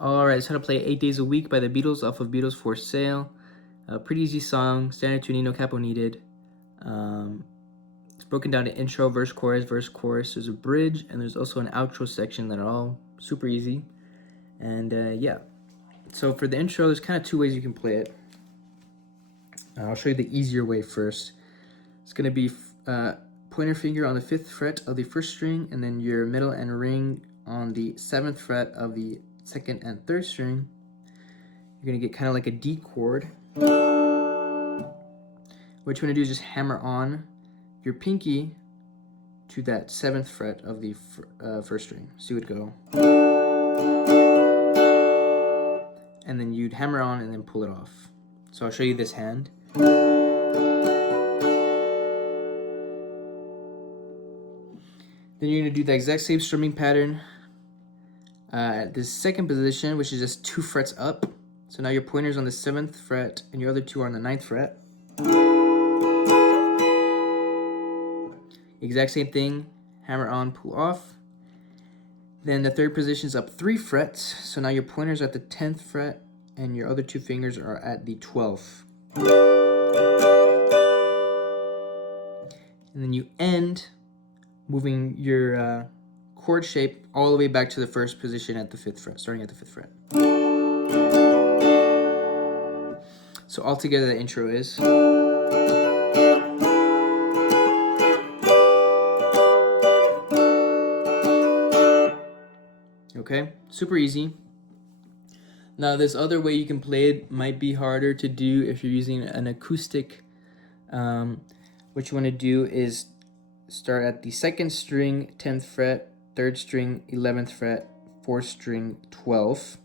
Alright, so how to play 8 Days a Week by the Beatles off of Beatles for Sale. Pretty easy song, standard tuning, no capo needed. It's broken down to intro, verse, chorus, verse, chorus. There's a bridge, and there's also an outro section that are all super easy. And yeah, so for the intro, there's kind of two ways you can play it. I'll show you the easier way first. It's going to be pointer finger on the 5th fret of the 1st string, and then your middle and ring on the 7th fret of the 2nd and 3rd string. You're going to get kind of like a D chord. What you want to do is just hammer on your pinky to that 7th fret of the 1st string. So you would go, and then you'd hammer on and then pull it off. So I'll show you this hand. Then you're going to do the exact same strumming pattern at the 2nd position, which is just 2 frets up. So now your pointer's on the 7th fret and your other two are on the 9th fret. Exact same thing, hammer on, pull off. Then the 3rd position is up 3 frets. So now your pointer's at the 10th fret and your other two fingers are at the 12th. And then you end moving your chord shape all the way back to the 1st position at the 5th fret, starting at the 5th fret. So altogether the intro is. Okay, super easy. Now this other way you can play it might be harder to do if you're using an acoustic. What you want to do is start at the 2nd string, 10th fret, 3rd string, 11th fret, 4th string, 12th.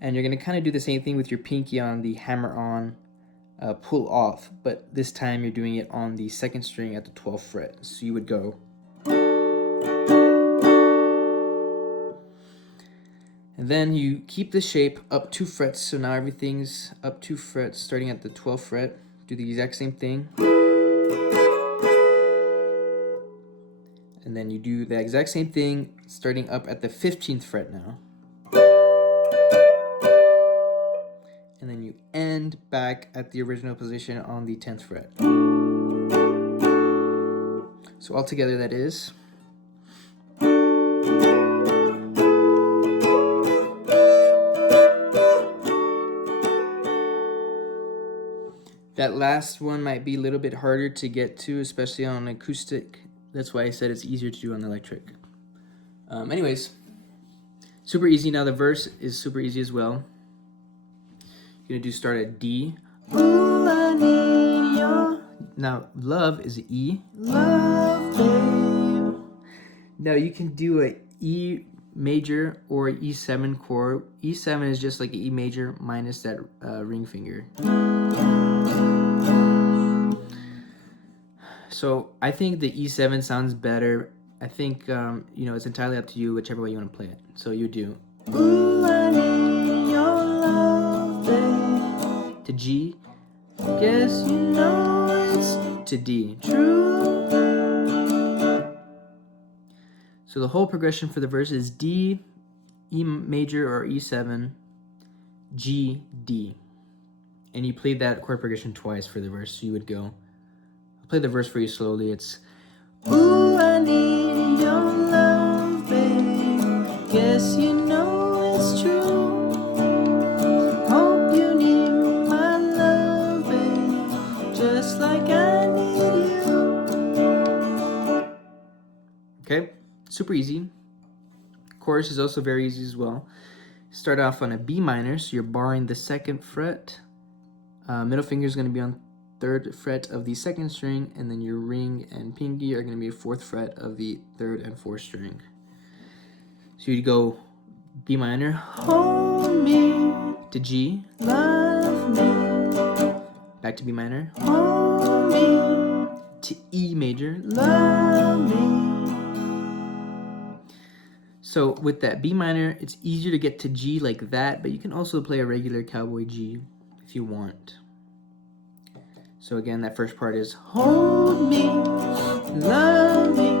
And you're going to kind of do the same thing with your pinky on the hammer on, pull off. But this time you're doing it on the 2nd string at the 12th fret. So you would go. And then you keep the shape up 2 frets. So now everything's up 2 frets starting at the 12th fret. Do the exact same thing. And then you do the exact same thing starting up at the 15th fret now. And then you end back at the original position on the 10th fret. So altogether that is. That last one might be a little bit harder to get to, especially on an acoustic. That's why I said it's easier to do on the electric. Anyways, super easy. Now the verse is super easy as well. You're gonna start at D. Ooh, I need your now love is an E. Love, babe. Now you can do a E major or E7 chord. E7 is just like an E major minus that ring finger. So I think the E7 sounds better. I think, it's entirely up to you, whichever way you want to play it. So you do. Ooh, I need your love, babe. To G. Guess you know it's to D. True. So the whole progression for the verse is D, E major or E7, G, D. And you play that chord progression twice for the verse. So you would go. I'll play the verse for you slowly. It's ooh, I need your love, babe. Guess you know it's true. Hope you need my love, babe. Just like I need you. Okay, super easy. Chorus is also very easy as well. Start off on a B minor, so you're barring the 2nd fret. Middle finger is going to be on 3rd fret of the 2nd string, and then your ring and pinky are going to be 4th fret of the 3rd and 4th string. So you'd go B minor, hold me, to G, love me, back to B minor, hold me, to E major, love me. So with that B minor, it's easier to get to G like that, but you can also play a regular cowboy G if you want. So again, that first part is hold me, love me,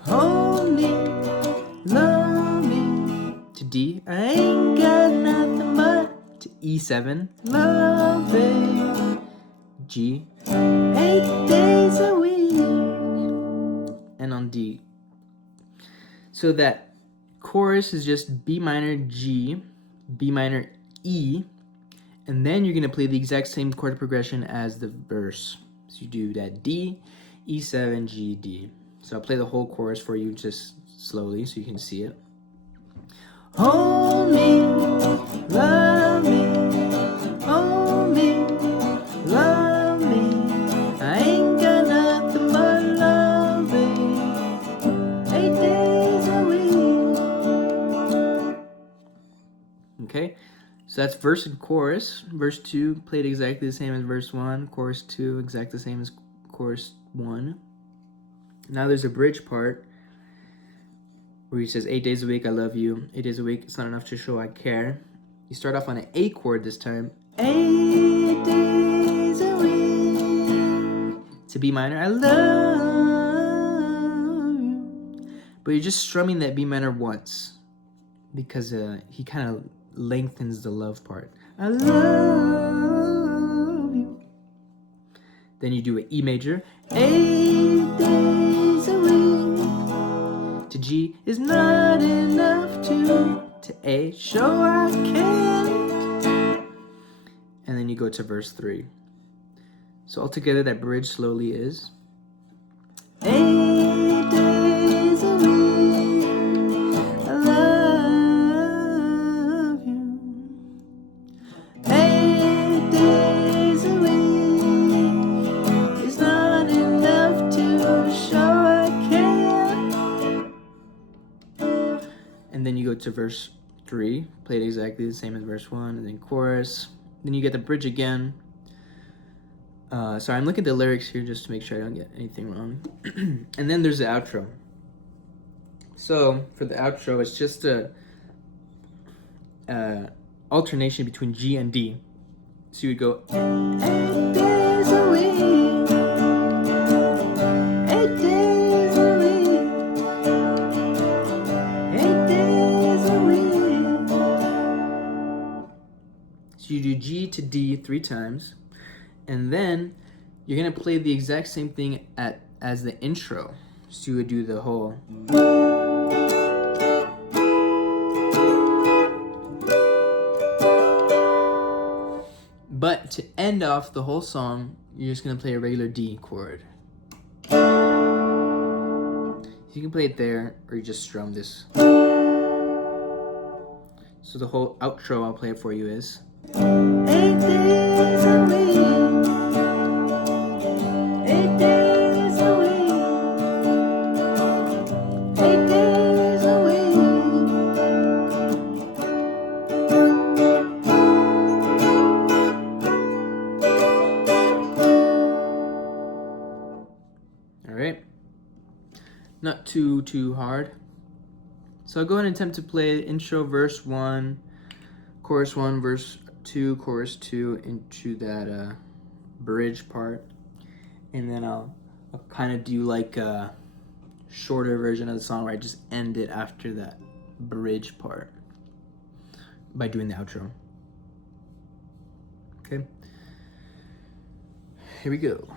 hold me, love me, to D. I ain't got nothing but to E7. Loving G. 8 days a week. And on D. So that chorus is just B minor G, B minor E, and then you're going to play the exact same chord progression as the verse. So you do that D, E7, G, D. So I'll play the whole chorus for you just slowly so you can see it. Hold me, love me, hold me, love me. I ain't got nothing but loving. 8 days a week. Okay, so that's verse and chorus. Verse 2 played exactly the same as verse 1. Chorus 2 exactly the same as chorus 1. Now there's a bridge part where he says, 8 days a week, I love you. 8 days a week, it's not enough to show I care. You start off on an A chord this time. 8 days a week. To B minor, I love you. But you're just strumming that B minor once because he kind of lengthens the love part. I love you. Then you do an E major. 8 days a week. To G is not enough to A, show I can't. And then you go to verse 3. So altogether that bridge slowly is 8 days a week, I love you. 8 days a week is not enough to show I can't. And then you go to verse 3, played exactly the same as verse 1, and then chorus. Then you get the bridge again. Sorry, I'm looking at the lyrics here just to make sure I don't get anything wrong. And then there's the outro. So for the outro, it's just a alternation between G and D. So you would go 8 days a week, 8 days a week, 8 days a week. So you do G to D 3 times, and then you're gonna play the exact same thing as the intro. So you would do the whole. But to end off the whole song, you're just gonna play a regular D chord. You can play it there, or you just strum this. So the whole outro, I'll play it for you, is 8 days a week, 8 days a week, 8 days a week. All right, not too hard. So I'll go ahead and attempt to play intro, verse 1, chorus 1, verse 2, chorus 2 into that bridge part, and then I'll kind of do like a shorter version of the song where I just end it after that bridge part by doing the outro. Okay, here we go.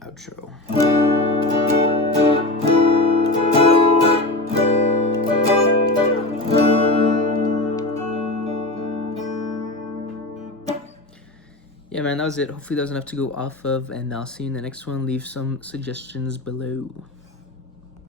outro. Yeah, man, that was it. Hopefully that was enough to go off of, and I'll see you in the next one. Leave some suggestions below.